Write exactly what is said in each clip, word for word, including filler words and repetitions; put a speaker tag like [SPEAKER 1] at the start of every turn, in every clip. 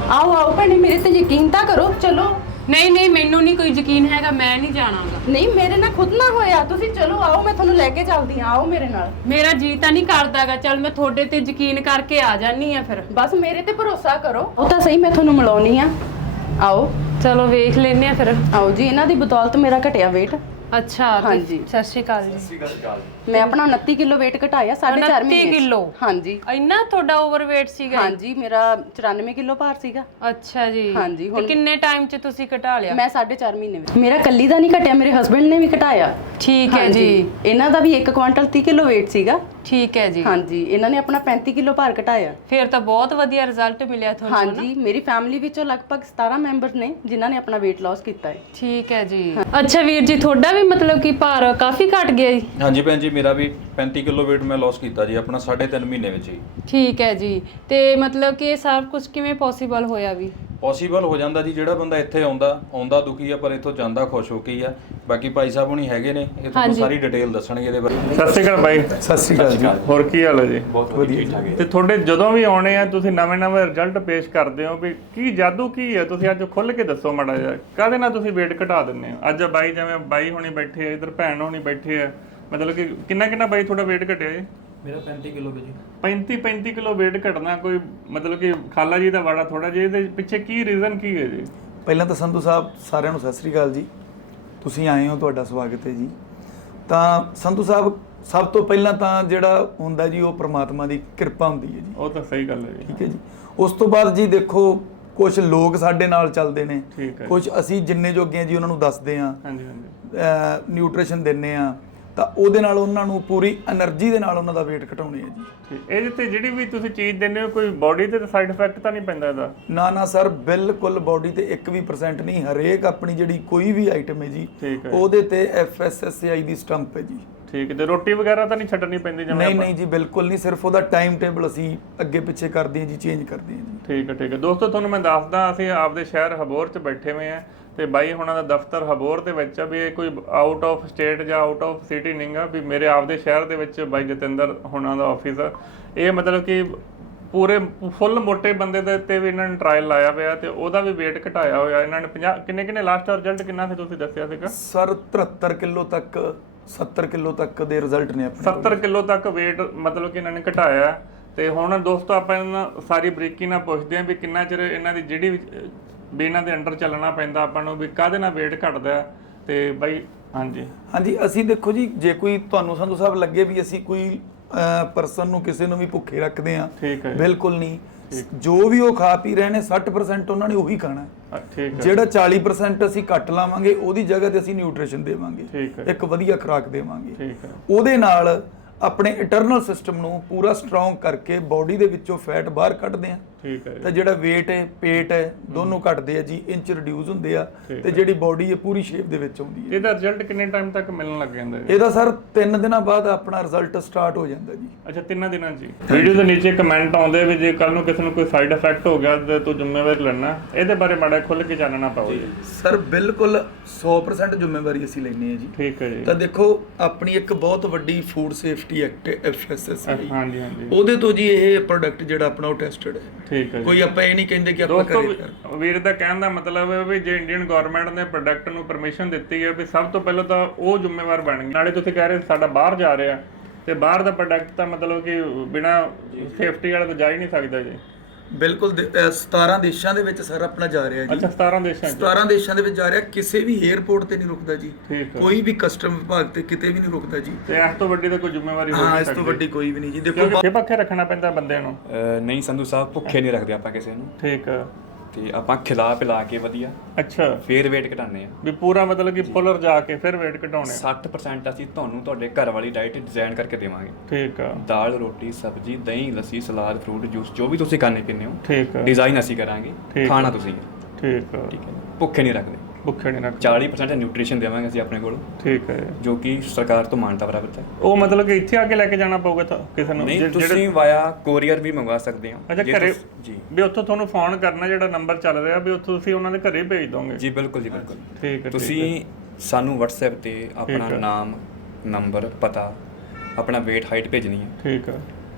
[SPEAKER 1] आओ आओ भैने मेरे ते यकीन तां करो चलो।
[SPEAKER 2] नहीं नहीं मैनू नहीं कोई यकीन हैगा, मैं नहीं जाणागा।
[SPEAKER 1] नहीं मेरे नाल खुद ना होया, तुसी चलो आओ मैं तुहानू लेके चलदी हां, आओ मेरे नाल।
[SPEAKER 2] मेरा जी तां नहीं करदागा, चल मैं थोड़े ते यकीन करके आ जानी आ फिर।
[SPEAKER 1] बस मेरे ते भरोसा करो। ਉਹ ਤਾਂ ਸਹੀ मैं ਤੁਹਾਨੂੰ ਮਿਲਾਉਣੀ ਆ, आओ।
[SPEAKER 2] चलो वेख लेने आ फिर।
[SPEAKER 1] आओ जी, ਇਹਨਾਂ ਦੀ ਬਦੌਲਤ ਮੇਰਾ ਘਟਿਆ weight।
[SPEAKER 2] अच्छा
[SPEAKER 1] हाँ जी।
[SPEAKER 2] सत श्री अकाल जी।
[SPEAKER 1] मैं अपना उनतीस किलो weight घटाया साढ़े चार
[SPEAKER 2] उनतीस
[SPEAKER 1] महीने
[SPEAKER 2] किलो?
[SPEAKER 1] हाँ जी।
[SPEAKER 2] ਇੰਨਾ ਤੁਹਾਡਾ ਓਵਰਵੇਟ ਸੀਗਾ?
[SPEAKER 1] हाँ जी, मेरा चौरानवे किलो भार सीगा।
[SPEAKER 2] ਅੱਛਾ ਜੀ।
[SPEAKER 1] हाँ जी।
[SPEAKER 2] ਤੇ ਕਿੰਨੇ ਟਾਈਮ ਚ ਤੁਸੀਂ ਘਟਾ ਲਿਆ?
[SPEAKER 1] मैं साढ़े चार महीने में, मेरा कल्ली ਦਾ ਨਹੀਂ ਘਟਿਆ, ਮੇਰੇ ਹਸਬੰਡ ਨੇ ਵੀ ਘਟਾਇਆ।
[SPEAKER 2] ਠੀਕ ਹੈ ਜੀ।
[SPEAKER 1] ਇਹਨਾਂ ਦਾ ਵੀ ਇੱਕ ਕੁਆਂਟਲ तीस किलो weight ਸੀਗਾ।
[SPEAKER 2] ਠੀਕ ਹੈ ਜੀ।
[SPEAKER 1] हाँ जी, ਇਹਨਾਂ ਨੇ ਆਪਣਾ पैंतीस किलो ਭਾਰ ਘਟਾਇਆ।
[SPEAKER 2] ਫਿਰ ਤਾਂ ਬਹੁਤ ਵਧੀਆ ਰਿਜ਼ਲਟ ਮਿਲਿਆ ਤੁਹਾਨੂੰ।
[SPEAKER 1] हाँ जी, मेरी फैमिली ਵਿੱਚੋਂ ਲਗਭਗ सत्रह ਮੈਂਬਰ ਨੇ ਜਿਨ੍ਹਾਂ ਨੇ ਆਪਣਾ weight loss ਕੀਤਾ ਹੈ।
[SPEAKER 2] ਠੀਕ ਹੈ ਜੀ। ਅੱਛਾ ਵੀਰ ਜੀ, ਤੁਹਾਡਾ ਵੀ ਮਤਲਬ ਕਿ ਭਾਰ ਕਾਫੀ ਘਟ ਗਿਆ ਜੀ?
[SPEAKER 3] ਹਾਂਜੀ ਭੈਣ ਜੀ, ਮੇਰਾ ਵੀ पैंतीस किलो weight ਮੈਂ loss ਕੀਤਾ ਜੀ ਆਪਣਾ ਸਾਢੇ ਤਿੰਨ ਮਹੀਨੇ ਵਿੱਚ ਹੀ।
[SPEAKER 2] ਠੀਕ ਹੈ ਜੀ। ਤੇ ਮਤਲਬ ਕਿ ਇਹ ਸਭ ਕੁਝ ਕਿਵੇਂ ਪੋਸੀਬਲ ਹੋਇਆ ਵੀ?
[SPEAKER 3] ਪੋਸੀਬਲ ਹੋ ਜਾਂਦਾ ਜੀ, ਜਿਹੜਾ ਬੰਦਾ ਇੱਥੇ ਆਉਂਦਾ ਆਉਂਦਾ ਦੁਖੀ ਆ ਪਰ ਇੱਥੋਂ ਜਾਂਦਾ ਖੁਸ਼ ਹੋ ਕੇ ਹੀ ਆ। ਬਾਕੀ ਭਾਈ ਸਾਹਿਬ ਹੁਣੀ ਹੈਗੇ ਨੇ, ਇਹ ਤੁਹਾਨੂੰ ਸਾਰੀ ਡਿਟੇਲ ਦੱਸਣਗੇ ਇਹਦੇ ਬਾਰੇ।
[SPEAKER 4] ਸਤਿ ਸ਼੍ਰੀ ਅਕਾਲ ਬਾਈ।
[SPEAKER 5] ਸਤਿ ਸ਼੍ਰੀ ਅਕਾਲ ਜੀ।
[SPEAKER 4] ਹੋਰ ਕੀ ਹਾਲ ਹੈ ਜੀ?
[SPEAKER 3] ਬਹੁਤ ਵਧੀਆ ਠੀਕ ਠਾਕ ਹੈ।
[SPEAKER 4] ਤੇ ਤੁਹਾਡੇ ਜਦੋਂ ਵੀ ਆਉਣੇ ਆ ਤੁਸੀਂ ਨਵੇਂ ਨਵੇਂ ਰਿਜ਼ਲਟ ਪੇਸ਼ ਕਰਦੇ ਹੋ, ਵੀ ਕੀ ਜਾਦੂ ਕੀ ਹੈ? ਤੁਸੀਂ ਅੱਜ ਖੁੱਲ ਕੇ ਦੱਸੋ ਮਾੜਾ ਜਿਹਾ, ਕਾਹਦੇ ਨਾਲ ਤੁਸੀਂ weight ਘਟਾ ਦਿੰਦੇ ਹੋ? ਅੱਜ ਬਾਈ ਜਿਵੇਂ ਬਾਈ ਹੋਣੀ ਬੈਠੇ ਆ, ਇਧਰ ਭੈਣ ਹੋਣੀ ਬੈਠੇ ਆ, ਮਤਲਬ ਕਿ ਕਿੰਨਾ ਕਿੰਨਾ ਬਾਈ ਤੁਹਾਡਾ weight ਘਟਿਆ ਜੀ?
[SPEAKER 3] ਮੇਰਾ पैंतीस ਕਿਲੋ ਜੀ।
[SPEAKER 4] पैंतीस पैंतीस ਕਿਲੋ weight ਘਟਣਾ ਕੋਈ ਮਤਲਬ ਕਿ ਖਾਲਾ ਜੀ ਦਾ ਵਾੜਾ ਥੋੜਾ ਜਿਹਾ, ਇਹਦੇ ਪਿੱਛੇ ਕੀ ਰੀਜ਼ਨ ਕੀ ਹੈ ਜੀ?
[SPEAKER 5] ਪਹਿਲਾਂ ਤਾਂ ਸੰਧੂ ਸਾਹਿਬ ਸਾਰਿਆਂ ਨੂੰ ਸਤਿ ਸ਼੍ਰੀ ਅਕਾਲ ਜੀ, ਤੁਸੀਂ ਆਏ ਹੋ, ਤੁਹਾਡਾ ਸਵਾਗਤ ਹੈ ਜੀ। ਤਾਂ ਸੰਧੂ ਸਾਹਿਬ ਸਭ ਤੋਂ ਪਹਿਲਾਂ ਤਾਂ ਜਿਹੜਾ ਹੁੰਦਾ ਜੀ ਉਹ ਪ੍ਰਮਾਤਮਾ ਦੀ ਕਿਰਪਾ ਹੁੰਦੀ ਹੈ ਜੀ।
[SPEAKER 4] ਉਹ ਤਾਂ ਸਹੀ ਗੱਲ ਹੈ ਜੀ।
[SPEAKER 5] ਠੀਕ ਹੈ ਜੀ। ਉਸ ਤੋਂ ਬਾਅਦ ਜੀ ਦੇਖੋ ਕੁਝ ਲੋਕ ਸਾਡੇ ਨਾਲ ਚੱਲਦੇ ਨੇ,
[SPEAKER 4] ਠੀਕ ਹੈ।
[SPEAKER 5] ਕੁਝ ਅਸੀਂ ਜਿੰਨੇ ਜੋਗੇ ਹਾਂ ਜੀ ਉਹਨਾਂ ਨੂੰ ਦੱਸਦੇ ਹਾਂ,
[SPEAKER 4] ਹਾਂਜੀ ਹਾਂਜੀ।
[SPEAKER 5] ਨਿਊਟ੍ਰੀਸ਼ਨ ਦਿੰਦੇ ਹਾਂ, ਤਾਂ ਉਹਦੇ ਨਾਲ ਉਹਨਾਂ ਨੂੰ ਪੂਰੀ એનર્ਜੀ ਦੇ ਨਾਲ ਉਹਨਾਂ ਦਾ weight ਘਟਾਉਣੇ ਆ ਜੀ।
[SPEAKER 4] ਠੀਕ, ਇਹਦੇ ਤੇ ਜਿਹੜੀ ਵੀ ਤੁਸੀਂ ਚੀਜ਼ ਦਿੰਦੇ ਹੋ ਕੋਈ ਬਾਡੀ ਤੇ ਸਾਈਡ ਇਫੈਕਟ ਤਾਂ ਨਹੀਂ ਪੈਂਦਾ ਇਹਦਾ?
[SPEAKER 5] ਨਾ ਨਾ ਸਰ, ਬਿਲਕੁਲ ਬਾਡੀ ਤੇ ਇੱਕ ਵੀ ਪਰਸੈਂਟ ਨਹੀਂ। ਹਰੇਕ ਆਪਣੀ ਜਿਹੜੀ ਕੋਈ ਵੀ ਆਈਟਮ ਹੈ ਜੀ
[SPEAKER 4] ਠੀਕ ਹੈ।
[SPEAKER 5] ਉਹਦੇ ਤੇ ਐਫ ਐਸ ਐਸ ਆਈ ਦੀ ਸਟੰਪ ਹੈ ਜੀ।
[SPEAKER 4] ਠੀਕ ਹੈ। ਤੇ ਰੋਟੀ ਵਗੈਰਾ ਤਾਂ ਨਹੀਂ ਛੱਡਣੀ ਪੈਂਦੀ ਜਿਵੇਂ?
[SPEAKER 5] ਨਹੀਂ ਨਹੀਂ ਜੀ, ਬਿਲਕੁਲ ਨਹੀਂ। ਸਿਰਫ ਉਹਦਾ ਟਾਈਮ ਟੇਬਲ ਅਸੀਂ ਅੱਗੇ ਪਿੱਛੇ ਕਰਦੇ ਹਾਂ ਜੀ, ਚੇਂਜ ਕਰਦੇ ਹਾਂ ਜੀ।
[SPEAKER 4] ਠੀਕ ਹੈ ਠੀਕ ਹੈ। ਦੋਸਤੋ ਤੁਹਾਨੂੰ ਮੈਂ ਦੱਸਦਾ, ਅਸੀਂ ਆਪਦੇ ਸ਼ਹਿਰ ਹਬੋਰ 'ਚ ਬੈਠੇ ਹੋਏ ਆ ਤੇ ਬਾਈ ਹੁਣਾਂ ਦਾ ਦਫ਼ਤਰ ਹਬੋਰ ਦੇ ਵਿੱਚ ਆ। ਵੀ ਇਹ ਕੋਈ ਆਊਟ ਆਫ ਸਟੇਟ ਜਾਂ ਆਊਟ ਆਫ ਸਿਟੀ ਨਹੀਂ ਗਾ, ਵੀ ਮੇਰੇ ਆਪਦੇ ਸ਼ਹਿਰ ਦੇ ਵਿੱਚ ਬਾਈ ਜਤਿੰਦਰ ਹੁਣਾਂ ਦਾ ਆਫਿਸ ਆ। ਇਹ ਮਤਲਬ ਕਿ ਪੂਰੇ ਫੁੱਲ ਮੋਟੇ ਬੰਦੇ ਦੇ ਉੱਤੇ ਵੀ ਇਹਨਾਂ ਨੇ ਟਰਾਇਲ ਲਾਇਆ ਪਿਆ ਤੇ ਉਹਦਾ ਵੀ weight ਘਟਾਇਆ ਹੋਇਆ ਇਹਨਾਂ ਨੇ। ਪੰਜਾਹ ਕਿੰਨੇ ਕਿੰਨੇ ਲਾਸਟ ਰਿਜ਼ਲਟ ਕਿੰਨਾ ਸੀ ਤੁਸੀਂ ਦੱਸਿਆ ਸੀਗਾ?
[SPEAKER 5] ਸਰ ਤਿਹੱਤਰ ਕਿਲੋ ਤੱਕ, ਸੱਤਰ ਕਿਲੋ ਤੱਕ ਦੇ ਰਿਜ਼ਲਟ ਨੇ ਆਪਣੇ।
[SPEAKER 4] ਸੱਤਰ ਕਿਲੋ ਤੱਕ weight ਮਤਲਬ ਕਿ ਇਹਨਾਂ ਨੇ ਘਟਾਇਆ। ਤੇ ਹੁਣ ਦੋਸਤੋ ਆਪਾਂ ਇਹਨਾਂ ਸਾਰੀ ਬਰੀਕੀ ਨਾਲ ਪੁੱਛਦੇ ਹਾਂ ਵੀ ਕਿੰਨਾ ਚਿਰ ਇਹਨਾਂ ਦੀ ਜਿਹੜੀ ਵੀ ਇਹਨਾਂ ਦੇ ਅੰਡਰ ਚੱਲਣਾ ਪੈਂਦਾ ਆਪਾਂ ਨੂੰ, ਵੀ ਕਾਹਦੇ ਨਾਲ weight ਘਟਦਾ। ਤੇ ਬਾਈ ਹਾਂਜੀ
[SPEAKER 5] ਹਾਂਜੀ, ਅਸੀਂ ਦੇਖੋ ਜੀ, ਜੇ ਕੋਈ ਤੁਹਾਨੂੰ ਸੰਧੂ ਸਾਹਿਬ ਲੱਗੇ ਵੀ ਅਸੀਂ ਕੋਈ ਪਰਸਨ ਨੂੰ ਕਿਸੇ ਨੂੰ ਵੀ ਭੁੱਖੇ ਰੱਖਦੇ ਆ,
[SPEAKER 4] ਠੀਕ ਹੈ,
[SPEAKER 5] ਬਿਲਕੁਲ ਨਹੀਂ। ਜੋ ਵੀ ਉਹ ਖਾ ਪੀ ਰਹੇ ਨੇ ਸੱਠ ਪਰਸੈਂਟ ਉਹਨਾਂ ਨੇ ਉਹੀ ਖਾਣਾ।
[SPEAKER 4] ਠੀਕ ਹੈ।
[SPEAKER 5] ਜਿਹੜਾ ਚਾਲੀ ਪਰਸੈਂਟ ਅਸੀਂ ਕੱਟ ਲਾਵਾਂਗੇ ਉਹਦੀ ਜਗ੍ਹਾ ਤੇ ਅਸੀਂ ਨਿਊਟ੍ਰੀਸ਼ਨ ਦੇਵਾਂਗੇ,
[SPEAKER 4] ਠੀਕ ਹੈ,
[SPEAKER 5] ਇੱਕ ਵਧੀਆ ਖੁਰਾਕ ਦੇਵਾਂਗੇ।
[SPEAKER 4] ਠੀਕ ਹੈ।
[SPEAKER 5] ਉਹਦੇ ਨਾਲ ਆਪਣੇ ਇੰਟਰਨਲ ਸਿਸਟਮ ਨੂੰ ਪੂਰਾ ਸਟਰੋਂਗ ਕਰਕੇ ਬਾਡੀ ਦੇ ਵਿੱਚੋਂ ਫੈਟ ਬਾਹਰ ਕੱਢਦੇ ਆ।
[SPEAKER 4] ਠੀਕ ਹੈ।
[SPEAKER 5] ਤਾਂ ਜਿਹੜਾ weight ਹੈ, ਪੇਟ ਹੈ, ਦੋਨੋਂ ਘਟਦੇ ਆ ਜੀ, ਇੰਚ ਰਿਡਿਊਸ ਹੁੰਦੇ ਆ ਤੇ ਜਿਹੜੀ ਬਾਡੀ ਹੈ ਪੂਰੀ ਸ਼ੇਪ ਦੇ ਵਿੱਚ ਆਉਂਦੀ ਹੈ।
[SPEAKER 4] ਇਹਦਾ ਰਿਜ਼ਲਟ ਕਿੰਨੇ ਟਾਈਮ ਤੱਕ ਮਿਲਣ ਲੱਗ ਜਾਂਦਾ ਹੈ?
[SPEAKER 5] ਇਹਦਾ ਸਰ ਤਿੰਨ ਦਿਨਾਂ ਬਾਅਦ ਆਪਣਾ ਰਿਜ਼ਲਟ ਸਟਾਰਟ ਹੋ ਜਾਂਦਾ ਜੀ।
[SPEAKER 4] ਅੱਛਾ, ਤਿੰਨਾਂ ਦਿਨਾਂ 'ਚ? ਵੀਡੀਓ ਦੇ ਨੀਚੇ ਕਮੈਂਟ ਆਉਂਦੇ ਵੀ ਜੇ ਕੱਲ ਨੂੰ ਕਿਸੇ ਨੂੰ ਕੋਈ ਸਾਈਡ ਇਫੈਕਟ ਹੋ ਗਿਆ ਤੇ ਤੂੰ ਜ਼ਿੰਮੇਵਾਰੀ ਲੈਣਾ, ਇਹਦੇ ਬਾਰੇ ਮਾੜਾ ਖੁੱਲ੍ਹ ਕੇ ਜਾਣਨਾ ਪਾਓ ਜੀ।
[SPEAKER 5] ਸਰ ਬਿਲਕੁਲ ਸੌ ਪਰਸੈਂਟ ਜ਼ਿੰਮੇਵਾਰੀ ਅਸੀਂ ਲੈਂਦੇ ਹਾਂ ਜੀ।
[SPEAKER 4] ਠੀਕ ਹੈ ਜੀ।
[SPEAKER 5] ਤਾਂ ਦੇਖੋ ਆਪਣੀ ਇੱਕ ਬਹੁਤ ਵੱਡੀ food safety act F S S I,
[SPEAKER 4] ਹਾਂਜੀ ਹਾਂਜੀ,
[SPEAKER 5] ਉਹਦੇ ਤੋਂ ਜੀ ਇਹ ਪ੍ਰੋਡਕਟ ਜਿਹੜਾ ਆਪਣਾ ਉਹ ਟੈਸਟਡ ਹੈ।
[SPEAKER 4] ਠੀਕ ਹੈ।
[SPEAKER 5] ਕੋਈ ਆਪਾਂ ਇਹ ਨਹੀਂ ਕਹਿੰਦੇ ਕਿ ਆਪਾਂ ਕਰੇ।
[SPEAKER 4] ਦੋਸਤੋ ਵੀਰ ਦਾ ਕਹਿਣ ਦਾ ਮਤਲਬ ਹੈ ਵੀ ਜੇ ਇੰਡੀਅਨ ਗਵਰਨਮੈਂਟ ਨੇ ਪ੍ਰੋਡਕਟ ਨੂੰ ਪਰਮਿਸ਼ਨ ਦਿੱਤੀ ਹੈ ਵੀ ਸਭ ਤੋਂ ਪਹਿਲਾਂ ਤਾਂ ਉਹ ਜ਼ਿੰਮੇਵਾਰ ਬਣ ਗਏ। ਨਾਲੇ ਤੁਸੀਂ ਕਹਿ ਰਹੇ ਸਾਡਾ ਬਾਹਰ ਜਾ ਰਿਹਾ ਤੇ ਬਾਹਰ ਦਾ ਪ੍ਰੋਡਕਟ ਤਾਂ ਮਤਲਬ ਕਿ ਬਿਨਾ ਸੇਫਟੀ ਵਾਲਾ ਤਾਂ ਜਾ ਹੀ ਨਹੀਂ ਸਕਦਾ ਜੀ।
[SPEAKER 5] ਬਿਲਕੁਲ ਸਤਾਰਾਂ ਦੇਸ਼ਾਂ ਦੇ ਵਿੱਚ ਸਰ ਆਪਣਾ ਜਾ ਰਿਹਾ ਜੀ।
[SPEAKER 4] ਅੱਛਾ, ਸਤਾਰਾਂ ਦੇਸ਼ਾਂ 'ਚ?
[SPEAKER 5] ਸਤਾਰਾਂ ਦੇਸ਼ਾਂ ਦੇ ਵਿੱਚ ਜਾ ਰਿਹਾ, ਕਿਸੇ ਵੀ 에ਅਰਪੋਰਟ ਤੇ ਨਹੀਂ ਰੁਕਦਾ ਜੀ,
[SPEAKER 4] ਠੀਕ ਹੈ।
[SPEAKER 5] ਕੋਈ ਵੀ ਕਸਟਮ ਵਿਭਾਗ ਤੇ ਕਿਤੇ ਵੀ ਨਹੀਂ ਰੁਕਦਾ ਜੀ।
[SPEAKER 4] ਤੇ ਇਸ ਤੋਂ ਵੱਡੀ ਤਾਂ ਕੋਈ ਜ਼ਿੰਮੇਵਾਰੀ ਹੋ
[SPEAKER 5] ਹਾਂ,
[SPEAKER 4] ਨਹੀਂ
[SPEAKER 5] ਇਸ
[SPEAKER 4] ਸਕਦੀ।
[SPEAKER 5] ਤੋਂ ਵੱਡੀ ਕੋਈ ਵੀ ਨਹੀਂ ਜੀ। ਦੇਖੋ
[SPEAKER 4] ਕਿਉਂਕਿ ਪੱਖੇ ਰੱਖਣਾ ਪੈਂਦਾ ਬੰਦਿਆਂ ਨੂੰ।
[SPEAKER 6] ਨਹੀਂ ਸੰਧੂ ਸਾਹਿਬ, ਭੁੱਖੇ ਨਹੀਂ ਰੱਖਦੇ ਆਪਾਂ ਕਿਸੇ ਨੂੰ।
[SPEAKER 4] ਠੀਕ ਹੈ।
[SPEAKER 6] ਤੇ ਆਪਾਂ ਖਿਲਾ ਪਿਲਾ ਕੇ ਵਧੀਆ
[SPEAKER 4] ਅੱਛਾ,
[SPEAKER 6] ਫੇਰ weight ਘਟਾਉਂਦੇ ਆ
[SPEAKER 4] ਵੀ ਪੂਰਾ ਮਤਲਬ ਕਿ ਫੁੱਲ ਰਜਾ ਕੇ ਫਿਰ weight ਘਟਾਉਣੇ।
[SPEAKER 6] ਸੱਠ ਪਰਸੈਂਟ ਅਸੀਂ ਤੁਹਾਨੂੰ ਤੁਹਾਡੇ ਘਰ ਵਾਲੀ ਡਾਈਟ ਡਿਜ਼ਾਈਨ ਕਰਕੇ ਦੇਵਾਂਗੇ।
[SPEAKER 4] ਠੀਕ ਆ।
[SPEAKER 6] ਦਾਲ, ਰੋਟੀ, ਸਬਜ਼ੀ, ਦਹੀਂ, ਲੱਸੀ, ਸਲਾਦ, ਫਰੂਟ, ਜੂਸ, ਜੋ ਵੀ ਤੁਸੀਂ ਖਾਣੇ ਪੀਂਦੇ ਹੋ,
[SPEAKER 4] ਠੀਕ ਆ।
[SPEAKER 6] ਡਿਜ਼ਾਈਨ ਅਸੀਂ ਕਰਾਂਗੇ, ਖਾਣਾ ਤੁਸੀਂ।
[SPEAKER 4] ਠੀਕ ਆ।
[SPEAKER 6] ਠੀਕ ਹੈ, ਭੁੱਖੇ ਨਹੀਂ ਰੱਖਦੇ।
[SPEAKER 4] ਭੁੱਖੇ ਨਹੀਂ ਰੱਖਦੇ।
[SPEAKER 6] ਚਾਲੀ ਪਰਸੈਂਟ ਨਿਊਟ੍ਰੀਸ਼ਨ ਦੇਵਾਂਗੇ ਅਸੀਂ ਆਪਣੇ ਕੋਲ।
[SPEAKER 4] ਠੀਕ ਹੈ।
[SPEAKER 6] ਜੋ ਕਿ ਸਰਕਾਰ ਤੋਂ ਮਾਨਤਾ ਪ੍ਰਾਪਤ ਹੈ।
[SPEAKER 4] ਉਹ ਮਤਲਬ ਕਿ ਇੱਥੇ ਆ ਕੇ ਲੈ ਕੇ ਜਾਣਾ ਪਊਗਾ ਤਾਂ ਕਿਸੇ ਨੂੰ?
[SPEAKER 6] ਨਹੀਂ, ਤੁਸੀਂ ਵਾਇਆ ਕੋਰੀਅਰ ਵੀ ਮੰਗਵਾ ਸਕਦੇ ਹੋ।
[SPEAKER 4] ਅੱਛਾ, ਘਰੇ ਜੀ? ਵੀ ਉੱਥੋਂ ਤੁਹਾਨੂੰ ਫੋਨ ਕਰਨਾ, ਜਿਹੜਾ ਨੰਬਰ ਚੱਲ ਰਿਹਾ ਵੀ ਉੱਥੋਂ ਤੁਸੀਂ ਉਹਨਾਂ ਦੇ ਘਰੇ ਭੇਜ ਦੋਗੇ?
[SPEAKER 6] ਜੀ ਬਿਲਕੁਲ ਜੀ, ਬਿਲਕੁਲ।
[SPEAKER 4] ਠੀਕ ਹੈ।
[SPEAKER 6] ਤੁਸੀਂ ਸਾਨੂੰ WhatsApp ਤੇ ਆਪਣਾ ਨਾਮ, ਨੰਬਰ, ਪਤਾ, ਆਪਣਾ weight, ਹਾਈਟ ਭੇਜਣੀ ਹੈ।
[SPEAKER 4] ਠੀਕ ਹੈ।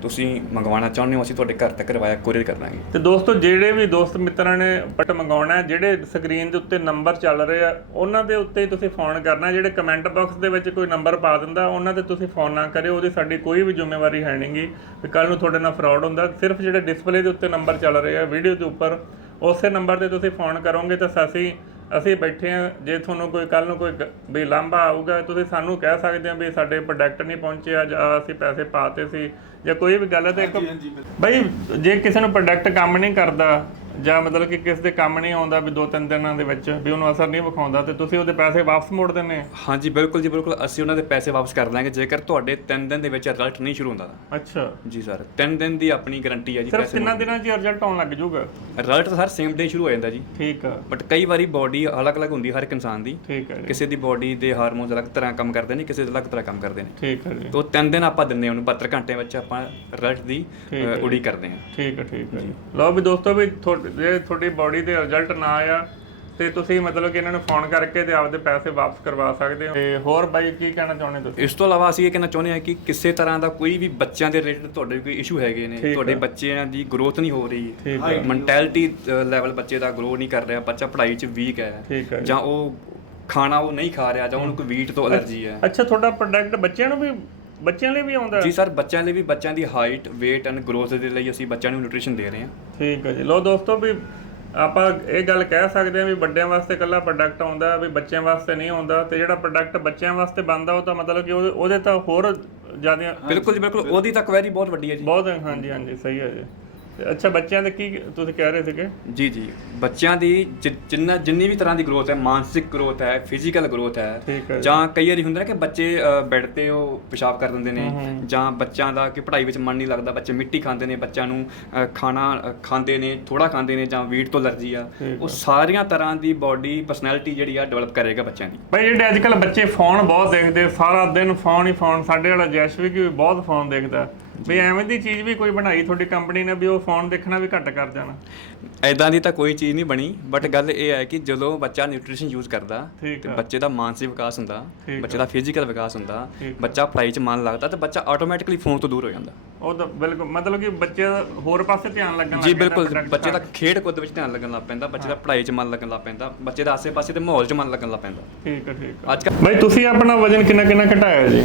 [SPEAKER 6] ਤੁਸੀਂ ਮੰਗਵਾਉਣਾ ਚਾਹੁੰਦੇ ਹੋ ਅਸੀਂ ਤੁਹਾਡੇ ਘਰ ਤੱਕ ਕਰਵਾਇਆ ਕੋਰੀਅਰ ਕਰ ਦਾਂਗੇ।
[SPEAKER 4] ਤੇ ਦੋਸਤੋ ਜਿਹੜੇ ਵੀ ਦੋਸਤ ਮਿੱਤਰਾਂ ਨੇ ਪਟ ਮੰਗਾਉਣਾ ਹੈ, ਜਿਹੜੇ ਸਕਰੀਨ ਦੇ ਉੱਤੇ ਨੰਬਰ ਚੱਲ ਰਹੇ ਆ ਉਹਨਾਂ ਦੇ ਉੱਤੇ ਤੁਸੀਂ ਫੋਨ ਕਰਨਾ। ਜਿਹੜੇ ਕਮੈਂਟ ਬਾਕਸ ਦੇ ਵਿੱਚ ਕੋਈ ਨੰਬਰ ਪਾ ਦਿੰਦਾ ਉਹਨਾਂ ਤੇ ਤੁਸੀਂ ਫੋਨ ਨਾ ਕਰਿਓ, ਉਹਦੀ ਸਾਡੀ ਕੋਈ ਵੀ ਜ਼ਿੰਮੇਵਾਰੀ ਹੈ ਨਹੀਂਗੀ ਵੀ ਕੱਲ ਨੂੰ ਤੁਹਾਡੇ ਨਾਲ ਫਰਾਡ ਹੁੰਦਾ। ਸਿਰਫ ਜਿਹੜੇ ਡਿਸਪਲੇ ਦੇ ਉੱਤੇ ਨੰਬਰ ਚੱਲ ਰਹੇ ਆ ਵੀਡੀਓ ਦੇ ਉੱਪਰ, ਉਸੇ ਨੰਬਰ ਤੇ ਤੁਸੀਂ ਫੋਨ ਕਰੋਗੇ ਤਾਂ ਅਸੀਂ ਅਸੀਂ ਬੈਠੇ ਹਾਂ। ਜੇ ਤੁਹਾਨੂੰ ਕੋਈ ਕੱਲ ਨੂੰ ਕੋਈ ਗ- ਵੀ ਲਾਂਭਾ ਆਊਗਾ ਤੁਸੀਂ ਸਾਨੂੰ ਕਹਿ ਸਕਦੇ ਹੋ ਵੀ ਸਾਡੇ ਪ੍ਰੋਡਕਟ ਨਹੀਂ ਪਹੁੰਚਿਆ ਜਾਂ ਅਸੀਂ ਪੈਸੇ ਪਾਤੇ ਸੀ ਜਾਂ ਕੋਈ ਵੀ ਗੱਲ ਹੈ। ਤਾਂ ਇੱਕ ਬਈ ਜੇ ਕਿਸੇ ਨੂੰ ਪ੍ਰੋਡਕਟ ਕੰਮ ਨਹੀਂ ਕਰਦਾ ਜਾਂ ਮਤਲਬ ਕਿ ਕਿਸੇ ਦੇ ਕੰਮ ਨਹੀਂ ਆਉਂਦਾ ਵੀ ਦੋ ਤਿੰਨ ਦਿਨਾਂ ਦੇ ਵਿੱਚ ਵੀ ਉਹਨੂੰ ਅਸਰ ਨਹੀਂ ਵਿਖਾਉਂਦਾ ਤੇ ਤੁਸੀਂ ਉਹਦੇ ਪੈਸੇ ਵਾਪਸ ਮੋੜ ਦਿੰਦੇ ਆ?
[SPEAKER 6] ਹਾਂਜੀ ਬਿਲਕੁਲ ਜੀ ਬਿਲਕੁਲ, ਅਸੀਂ ਉਹਨਾਂ ਦੇ ਪੈਸੇ ਵਾਪਸ ਕਰ ਦਾਂਗੇ ਜੇਕਰ ਤੁਹਾਡੇ ਤਿੰਨ ਦਿਨ ਦੇ ਵਿੱਚ ਰਿਜ਼ਲਟ ਨਹੀਂ ਸ਼ੁਰੂ ਹੁੰਦਾ ਤਾਂ।
[SPEAKER 4] ਅੱਛਾ
[SPEAKER 6] ਜੀ ਸਰ, ਤਿੰਨ ਦਿਨ ਦੀ ਆਪਣੀ ਗਾਰੰਟੀ ਹੈ ਜੀ।
[SPEAKER 4] ਸਿਰਫ ਤਿੰਨਾਂ ਦਿਨਾਂ 'ਚ ਰਿਜ਼ਲਟ ਆਉਣ ਲੱਗ ਜਾਊਗਾ?
[SPEAKER 6] ਰਿਜ਼ਲਟ ਤਾਂ ਸਰ ਸੇਮ ਡੇ ਸ਼ੁਰੂ ਹੋ ਜਾਂਦਾ ਜੀ,
[SPEAKER 4] ਠੀਕ ਆ।
[SPEAKER 6] ਬਟ ਕਈ ਵਾਰੀ ਬਾਡੀ ਅਲੱਗ-ਅਲੱਗ ਹੁੰਦੀ ਹਰ ਇੱਕ ਇਨਸਾਨ ਦੀ।
[SPEAKER 4] ਠੀਕ ਹੈ ਜੀ,
[SPEAKER 6] ਕਿਸੇ ਦੀ ਬਾਡੀ ਦੇ ਹਾਰਮੋਨਸ ਅਲੱਗ ਤਰ੍ਹਾਂ ਕੰਮ ਕਰਦੇ ਨੇ, ਕਿਸੇ ਦੇ ਅਲੱਗ ਤਰ੍ਹਾਂ ਕੰਮ ਕਰਦੇ ਨੇ।
[SPEAKER 4] ਠੀਕ ਹੈ ਜੀ,
[SPEAKER 6] ਤੋ ਤਿੰਨ ਦਿਨ ਆਪਾਂ ਦਿੰਦੇ ਹਾਂ ਉਹਨੂੰ, ਬਹੱਤਰ ਘੰਟੇ ਵਿੱਚ ਆਪਾਂ ਰਿਜ਼ਲਟ ਦੀ ਅ, ਉਡੀਕ ਕਰਦੇ ਹਾਂ।
[SPEAKER 4] ਠੀਕ ਹੈ ਠੀਕ ਹੈ ਜੀ। ਲਓ ਵੀ ਦੋਸਤੋ ਵੀ ਤੁਹਾਡੇ ਜੇ ਤੁਹਾਡੀ ਬਾਡੀ ਤੇ ਰਿਜ਼ਲਟ ਨਾ ਆਇਆ ਤੇ ਤੁਸੀਂ ਮਤਲਬ ਕਿ ਇਹਨਾਂ ਨੂੰ ਫੋਨ ਕਰਕੇ ਤੇ ਆਪਦੇ ਪੈਸੇ ਵਾਪਸ ਕਰਵਾ ਸਕਦੇ ਹੋ। ਤੇ ਹੋਰ ਬਾਈ ਕੀ ਕਹਿਣਾ ਚਾਹੁੰਦੇ ਤੁਸੀਂ?
[SPEAKER 6] ਇਸ ਤੋਂ ਇਲਾਵਾ ਅਸੀਂ ਇਹ ਕਹਿਣਾ ਚਾਹੁੰਦੇ ਹਾਂ ਕਿ ਕਿਸੇ ਤਰ੍ਹਾਂ ਦਾ ਕੋਈ ਵੀ ਬੱਚਿਆਂ ਦੇ ਰਿਲੇਟਡ ਤੁਹਾਡੇ ਕੋਈ ਇਸ਼ੂ ਹੈਗੇ ਨੇ, ਤੁਹਾਡੇ ਬੱਚਿਆਂ ਦੀ ਗਰੋਥ ਨਹੀਂ ਹੋ ਰਹੀ, ਮੈਂਟੈਲਿਟੀ ਲੈਵਲ ਬੱਚੇ ਦਾ ਗਰੋ ਨਹੀਂ ਕਰ ਰਿਹਾ, ਬੱਚਾ ਪੜ੍ਹਾਈ 'ਚ ਵੀਕ ਹੈ ਜਾਂ ਉਹ ਖਾਣਾ ਉਹ ਨਹੀਂ ਖਾ ਰਿਹਾ ਜਾਂ ਉਹਨੂੰ ਕੋਈ ਵੀਟ ਤੋਂ ਐਲਰਜੀ ਹੈ।
[SPEAKER 4] ਅੱਛਾ, ਤੁਹਾਡਾ ਪ੍ਰੋਡਕਟ ਬੱਚਿਆਂ ਨੂੰ ਵੀ ਬੱਚਿਆਂ ਲਈ ਵੀ ਆਉਂਦਾ?
[SPEAKER 6] ਜੀ ਸਰ, ਬੱਚਿਆਂ ਲਈ ਵੀ, ਬੱਚਿਆਂ ਦੀ ਹਾਈਟ weight ਐਂਡ ਗਰੋਥ ਦੇ ਲਈ ਅਸੀਂ ਬੱਚਿਆਂ ਨੂੰ ਨਿਊਟ੍ਰੀਸ਼ਨ ਦੇ ਰਹੇ ਹਾਂ।
[SPEAKER 4] ਠੀਕ ਹੈ ਜੀ। ਲੋ ਦੋਸਤੋ ਵੀ ਆਪਾਂ ਇਹ ਗੱਲ ਕਹਿ ਸਕਦੇ ਹਾਂ ਵੀ ਵੱਡਿਆਂ ਵਾਸਤੇ ਇਕੱਲਾ ਪ੍ਰੋਡਕਟ ਆਉਂਦਾ ਵੀ ਬੱਚਿਆਂ ਵਾਸਤੇ ਨਹੀਂ ਆਉਂਦਾ। ਤੇ ਜਿਹੜਾ ਪ੍ਰੋਡਕਟ ਬੱਚਿਆਂ ਵਾਸਤੇ ਬਣਦਾ ਉਹ ਤਾਂ ਮਤਲਬ ਕਿ ਉਹਦੇ ਉਹਦੇ ਤਾਂ ਹੋਰ ਜ਼ਿਆਦਾ।
[SPEAKER 6] ਬਿਲਕੁਲ ਜੀ ਬਿਲਕੁਲ, ਉਹਦੀ ਤਾਂ ਕੁਐਰੀ ਬਹੁਤ ਵੱਡੀ ਹੈ ਜੀ।
[SPEAKER 4] ਬਹੁਤ ਹਾਂਜੀ ਹਾਂਜੀ ਸਹੀ ਹੈ ਜੀ। ਤੇ ਅੱਛਾ, ਬੱਚਿਆਂ ਦੇ ਕੀ ਤੁਸੀਂ ਕਹਿ ਰਹੇ ਸੀਗੇ?
[SPEAKER 6] ਜੀ ਜੀ, ਬੱਚਿਆਂ ਦੀ ਜਿ- ਜਿੰਨਾ ਜਿੰਨੀ ਵੀ ਤਰ੍ਹਾਂ ਦੀ ਗਰੋਥ ਹੈ, ਮਾਨਸਿਕ ਗਰੋਥ ਹੈ, ਫਿਜ਼ੀਕਲ ਗਰੋਥ ਹੈ, ਜਾਂ ਕਈ ਵਾਰੀ ਹੁੰਦਾ ਨਾ ਕਿ ਬੱਚੇ ਬੈੱਡ ਤੇ ਉਹ ਪਿਸ਼ਾਬ ਕਰ ਦਿੰਦੇ ਨੇ, ਜਾਂ ਬੱਚਿਆਂ ਦਾ ਕਿ ਪੜ੍ਹਾਈ ਵਿੱਚ ਮਨ ਨਹੀਂ ਲੱਗਦਾ, ਬੱਚੇ ਮਿੱਟੀ ਖਾਂਦੇ ਨੇ, ਬੱਚਿਆਂ ਨੂੰ ਅ, ਖਾਣਾ ਅ, ਖਾਂਦੇ ਨੇ ਥੋੜਾ ਖਾਂਦੇ ਨੇ, ਜਾਂ ਵੀਟ ਤੋਂ ਅਲਰਜੀ ਆ, ਉਹ ਸਾਰੀਆਂ ਤਰ੍ਹਾਂ ਦੀ ਬਾਡੀ ਪਰਸਨੈਲਿਟੀ ਜਿਹੜੀ ਆ ਡਿਵੈਲਪ ਕਰੇਗਾ ਬੱਚਿਆਂ ਦੀ।
[SPEAKER 4] ਭਾਈ ਜਿਹੜੇ ਅੱਜ ਕੱਲ੍ਹ ਬੱਚੇ ਫੋਨ ਬਹੁਤ ਦੇਖਦੇ, ਸਾਰਾ ਦਿਨ ਫੋਨ ਹੀ ਫੋਨ। ਸਾਡੇ ਵਾਲਾ ਜੈਸ਼ਵਿਕ ਵੀ ਬਹੁਤ ਫੋਨ ਦੇਖਦਾ, ਵੀ ਐਵੇਂ ਦੀ ਚੀਜ਼ ਵੀ ਕੋਈ ਬਣਾਈ ਤੁਹਾਡੀ ਕੰਪਨੀ ਨੇ ਵੀ ਉਹ ਫੋਨ ਦੇਖਣਾ ਵੀ ਘੱਟ ਕਰ ਜਾਣਾ?
[SPEAKER 6] ਐਦਾਂ ਦੀ ਤਾਂ ਕੋਈ ਚੀਜ਼ ਨਹੀਂ ਬਣੀ, ਬਟ ਗੱਲ ਇਹ ਹੈ ਕਿ ਜਦੋਂ ਬੱਚਾ ਨਿਊਟ੍ਰੀਸ਼ਨ ਯੂਜ਼ ਕਰਦਾ ਤੇ ਬੱਚੇ ਦਾ ਮਾਨਸਿਕ ਵਿਕਾਸ ਹੁੰਦਾ, ਬੱਚੇ ਦਾ ਫਿਜ਼ੀਕਲ ਵਿਕਾਸ ਹੁੰਦਾ, ਬੱਚਾ ਪੜ੍ਹਾਈ 'ਚ ਮਨ ਲੱਗਦਾ ਤੇ ਬੱਚਾ ਆਟੋਮੈਟਿਕਲੀ ਫੋਨ ਤੋਂ ਦੂਰ ਹੋ ਜਾਂਦਾ।
[SPEAKER 4] ਉਹ ਤਾਂ ਬਿਲਕੁਲ ਮਤਲਬ ਕਿ ਬੱਚੇ ਦਾ ਹੋਰ ਪਾਸੇ ਧਿਆਨ ਲੱਗਣ ਲੱਗ
[SPEAKER 6] ਜੀ ਬਿਲਕੁਲ, ਬੱਚੇ ਦਾ ਖੇਡ ਕੁੱਦ ਵਿੱਚ ਧਿਆਨ ਲੱਗਣ ਲੱਗ ਪੈਂਦਾ, ਬੱਚੇ ਦਾ ਪੜ੍ਹਾਈ 'ਚ ਮਨ ਲੱਗਣ ਲੱਗ ਪੈਂਦਾ, ਬੱਚੇ ਦਾ ਆਸੇ-ਪਾਸੇ ਦੇ ਮਾਹੌਲ 'ਚ ਮਨ ਲੱਗਣ ਲੱਗ ਪੈਂਦਾ।
[SPEAKER 4] ਠੀਕ ਹੈ ਠੀਕ ਹੈ।
[SPEAKER 6] ਅੱਜ ਕੱਲ੍ਹ
[SPEAKER 4] ਭਾਈ ਤੁਸੀਂ ਆਪਣਾ ਵਜ਼ਨ ਕਿੰਨਾ ਕਿੰਨਾ ਘਟਾਇਆ ਜੀ?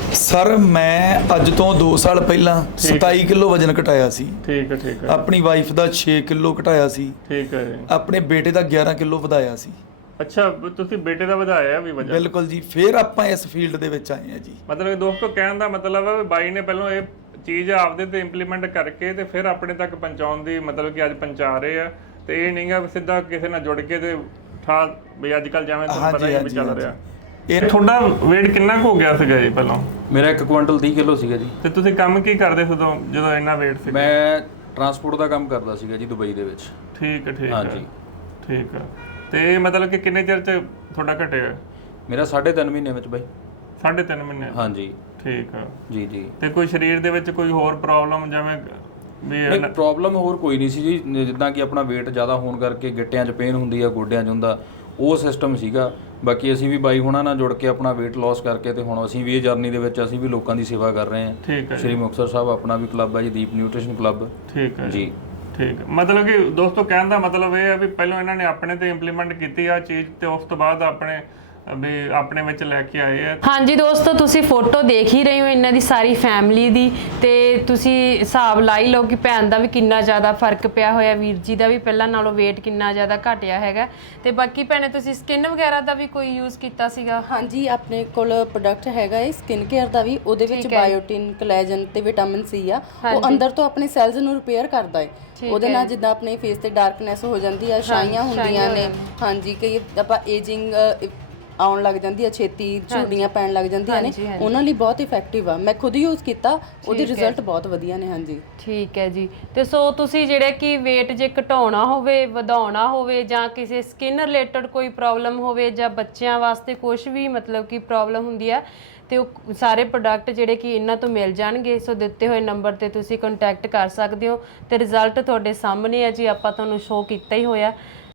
[SPEAKER 5] ਸਰ ਮੈਂ ਅੱਜ ਤੋਂ ਦੋ ਸਾਲ ਪਹਿਲਾਂ ਸਤਾਈ ਕਿਲੋ ਵਜਨ ਘਟਾਇਆ ਸੀ।
[SPEAKER 4] ਠੀਕ ਹੈ ਠੀਕ ਹੈ।
[SPEAKER 5] ਆਪਣੀ ਵਾਈਫ ਦਾ ਛੇ ਕਿਲੋ ਘਟਾਇਆ ਸੀ।
[SPEAKER 4] ਠੀਕ ਹੈ ਜੀ।
[SPEAKER 5] ਆਪਣੇ ਬੇਟੇ ਦਾ ਗਿਆਰਾਂ ਕਿਲੋ ਵਧਾਇਆ ਸੀ।
[SPEAKER 4] ਅੱਛਾ, ਵੀ ਤੁਸੀਂ ਬੇਟੇ ਦਾ ਵਧਾਇਆ ਵੀ ਵਜਨ?
[SPEAKER 5] ਬਿਲਕੁਲ ਜੀ, ਫਿਰ ਆਪਾਂ ਇਸ ਫੀਲਡ ਦੇ ਵਿੱਚ ਆਏ ਆ ਜੀ।
[SPEAKER 4] ਮਤਲਬ ਕਿ ਦੋਸਤੋ ਕਹਿਣ ਦਾ ਮਤਲਬ ਹੈ ਵੀ ਬਾਈ ਨੇ ਪਹਿਲਾਂ ਇਹ ਚੀਜ਼ ਆਪਦੇ ਤੇ ਇੰਪਲੀਮੈਂਟ ਕਰਕੇ ਤੇ ਫਿਰ ਆਪਣੇ ਤੱਕ ਪਹੁੰਚਾਉਣ ਦੀ ਮਤਲਬ ਕਿ ਅੱਜ ਪਹੁੰਚਾ ਰਹੇ ਆ। ਤੇ ਇਹ ਨਹੀਂਗਾ ਸਿੱਧਾ ਕਿਸੇ ਨਾਲ ਜੁੜ ਕੇ ਤੇ ਠਾ ਵੀ ਅੱਜ ਕੱਲ ਜਿਵੇਂ ਤੁਹਾਨੂੰ ਪਤਾ ਹੀ ਵੀ ਚੱਲ ਰਿਹਾ। ਇਹ ਤੁਹਾਡਾ weight ਕਿੰਨਾ ਕੁ ਹੋ ਗਿਆ ਸੀਗਾ ਜੀ ਪਹਿਲਾਂ?
[SPEAKER 3] ਮੇਰਾ ਇੱਕ ਕੁਇੰਟਲ ਤੀਹ ਕਿਲੋ ਸੀਗਾ ਜੀ।
[SPEAKER 4] ਤੇ ਤੁਸੀਂ ਕੰਮ ਕੀ ਕਰਦੇ ਸੀ ਉਦੋਂ ਜਦੋਂ ਇੰਨਾ weight ਸੀ?
[SPEAKER 3] ਮੈਂ ਟਰਾਂਸਪੋਰਟ ਦਾ ਕੰਮ ਕਰਦਾ ਸੀਗਾ ਜੀ ਦੁਬਈ ਦੇ ਵਿੱਚ।
[SPEAKER 4] ਠੀਕ ਹੈ ਠੀਕ ਹੈ
[SPEAKER 3] ਹਾਂਜੀ
[SPEAKER 4] ਠੀਕ ਹੈ। ਤੇ ਮਤਲਬ ਕਿ ਕਿੰਨੇ ਚਿਰ ਚ ਤੁਹਾਡਾ ਘਟਿਆ?
[SPEAKER 3] ਮੇਰਾ ਸਾਢੇ ਤਿੰਨ ਮਹੀਨੇ ਵਿੱਚ ਬਾਈ।
[SPEAKER 4] ਸਾਢੇ ਤਿੰਨ ਮਹੀਨੇ?
[SPEAKER 3] ਹਾਂਜੀ
[SPEAKER 4] ਠੀਕ ਹੈ
[SPEAKER 3] ਜੀ ਜੀ।
[SPEAKER 4] ਤੇ ਕੋਈ ਸਰੀਰ ਦੇ ਵਿੱਚ ਕੋਈ ਹੋਰ ਪ੍ਰੋਬਲਮ ਜਿਵੇਂ ਵੀ?
[SPEAKER 3] ਨਹੀਂ, ਪ੍ਰੋਬਲਮ ਹੋਰ ਕੋਈ ਨਹੀਂ ਸੀ ਜੀ। ਜਿੱਦਾਂ ਕਿ ਆਪਣਾ weight ਜ਼ਿਆਦਾ ਹੋਣ ਕਰਕੇ ਗਿੱਟਿਆਂ 'ਚ ਪੇਨ ਹੁੰਦੀ ਆ, ਗੋਡਿਆਂ 'ਚ ਹੁੰਦਾ, ਉਹ ਸਿਸਟਮ ਸੀਗਾ। ਬਾਕੀ ਅਸੀਂ ਵੀ ਬਾਈ ਹੁਣਾਂ ਨਾਲ ਜੁੜ ਕੇ ਆਪਣਾ weight loss ਕਰਕੇ ਤੇ ਹੁਣ ਅਸੀਂ ਵੀ ਇਹ ਜਰਨੀ ਦੇ ਵਿੱਚ ਅਸੀਂ ਵੀ ਲੋਕਾਂ ਦੀ ਸੇਵਾ ਕਰ ਰਹੇ ਹਾਂ।
[SPEAKER 4] ਠੀਕ ਹੈ।
[SPEAKER 3] ਸ਼੍ਰੀ ਮੁਕਤਸਰ ਸਾਹਿਬ ਆਪਣਾ ਵੀ ਕਲੱਬ ਹੈ ਜੀ, ਦੀਪ ਨਿਊਟ੍ਰੀਸ਼ਨ ਕਲੱਬ।
[SPEAKER 4] ਠੀਕ ਹੈ
[SPEAKER 3] ਜੀ
[SPEAKER 4] ਠੀਕ ਹੈ। ਮਤਲਬ ਕਿ ਦੋਸਤੋ ਕਹਿਣ ਦਾ ਮਤਲਬ ਇਹ ਹੈ ਵੀ ਪਹਿਲਾਂ ਇਹਨਾਂ ਨੇ ਆਪਣੇ ਤੇ ਇੰਪਲੀਮੈਂਟ ਕੀਤੀ ਆ ਚੀਜ਼ ਤੇ ਉਸ ਤੋਂ ਬਾਅਦ ਆਪਣੇ ਵੀ ਆਪਣੇ ਵਿੱਚ ਲੈ ਕੇ ਆਏ ਆ।
[SPEAKER 2] ਹਾਂਜੀ ਦੋਸਤੋ, ਤੁਸੀਂ ਫੋਟੋ ਦੇਖ ਹੀ ਰਹੇ ਹੋ ਇਹਨਾਂ ਦੀ ਸਾਰੀ ਫੈਮਿਲੀ ਦੀ, ਤੇ ਤੁਸੀਂ ਹਿਸਾਬ ਲਾਈ ਲਓ ਕਿ ਭੈਣ ਦਾ ਵੀ ਕਿੰਨਾ ਜ਼ਿਆਦਾ ਫਰਕ ਪਿਆ ਹੋਇਆ, ਵੀਰ ਜੀ ਦਾ ਵੀ ਪਹਿਲਾਂ ਨਾਲੋਂ weight ਕਿੰਨਾ ਜ਼ਿਆਦਾ ਘਟਿਆ ਹੈਗਾ। ਤੇ ਬਾਕੀ ਭੈਣੇ ਤੁਸੀਂ ਸਕਿਨ ਵਗੈਰਾ ਦਾ ਵੀ ਕੋਈ ਯੂਜ਼ ਕੀਤਾ ਸੀਗਾ?
[SPEAKER 1] ਹਾਂਜੀ, ਆਪਣੇ ਕੋਲ ਪ੍ਰੋਡਕਟ ਹੈਗਾ ਹੈ ਸਕਿਨ ਕੇਅਰ ਦਾ ਵੀ। ਉਹਦੇ ਵਿੱਚ ਬਾਇਓਟਿਨ, ਕੋਲੇਜਨ ਤੇ ਵਿਟਾਮਿਨ ਸੀ ਆ। ਉਹ ਅੰਦਰ ਤੋਂ ਆਪਣੇ ਸੈਲਸ ਨੂੰ ਰਿਪੇਅਰ ਕਰਦਾ ਹੈ। ਉਹਦੇ ਨਾਲ ਜਿੱਦਾਂ ਆਪਣੇ ਫੇਸ ਤੇ ਡਾਰਕਨੈਸ ਹੋ ਜਾਂਦੀ ਆ, ਛਾਈਆਂ ਹੁੰਦੀਆਂ ਨੇ, ਹਾਂਜੀ ਕਈ ਆਪਾਂ ਏਜਿੰਗ ਆਉਣ ਲੱਗ ਜਾਂਦੀ ਆ, ਛੇਤੀ ਝੁਰੜੀਆਂ ਪੈਣ ਲੱਗ ਜਾਂਦੀਆਂ ਨੇ, ਉਹਨਾਂ ਲਈ ਬਹੁਤ ਇਫੈਕਟਿਵ ਆ। ਮੈਂ ਖੁਦ ਯੂਜ਼ ਕੀਤਾ, ਉਹਦੇ ਰਿਜ਼ਲਟ ਬਹੁਤ ਵਧੀਆ ਨੇ। ਹਾਂਜੀ
[SPEAKER 2] ਠੀਕ ਹੈ ਜੀ। ਤੇ ਸੋ ਤੁਸੀਂ ਜਿਹੜੇ ਕਿ weight ਜੇ ਘਟਾਉਣਾ ਹੋਵੇ, ਵਧਾਉਣਾ ਹੋਵੇ, ਜਾਂ ਕਿਸੇ ਸਕਿਨ ਰਿਲੇਟਡ ਕੋਈ ਪ੍ਰੋਬਲਮ ਹੋਵੇ, ਜਾਂ ਬੱਚਿਆਂ ਵਾਸਤੇ ਕੁਝ ਵੀ ਮਤਲਬ ਕਿ ਪ੍ਰੋਬਲਮ ਹੁੰਦੀ ਆ, ਤੇ ਉਹ ਸਾਰੇ ਪ੍ਰੋਡਕਟ ਜਿਹੜੇ ਕਿ ਇਹਨਾਂ ਤੋਂ ਮਿਲ ਜਾਣਗੇ। ਸੋ ਦਿੱਤੇ ਹੋਏ ਨੰਬਰ ਤੇ ਤੁਸੀਂ ਕੰਟੈਕਟ ਕਰ ਸਕਦੇ ਹੋ ਤੇ ਰਿਜ਼ਲਟ ਤੁਹਾਡੇ ਸਾਹਮਣੇ ਆ ਜੀ, ਆਪਾਂ ਤੁਹਾਨੂੰ ਸ਼ੋਅ ਕੀਤਾ ਹੀ ਹੋਇਆ।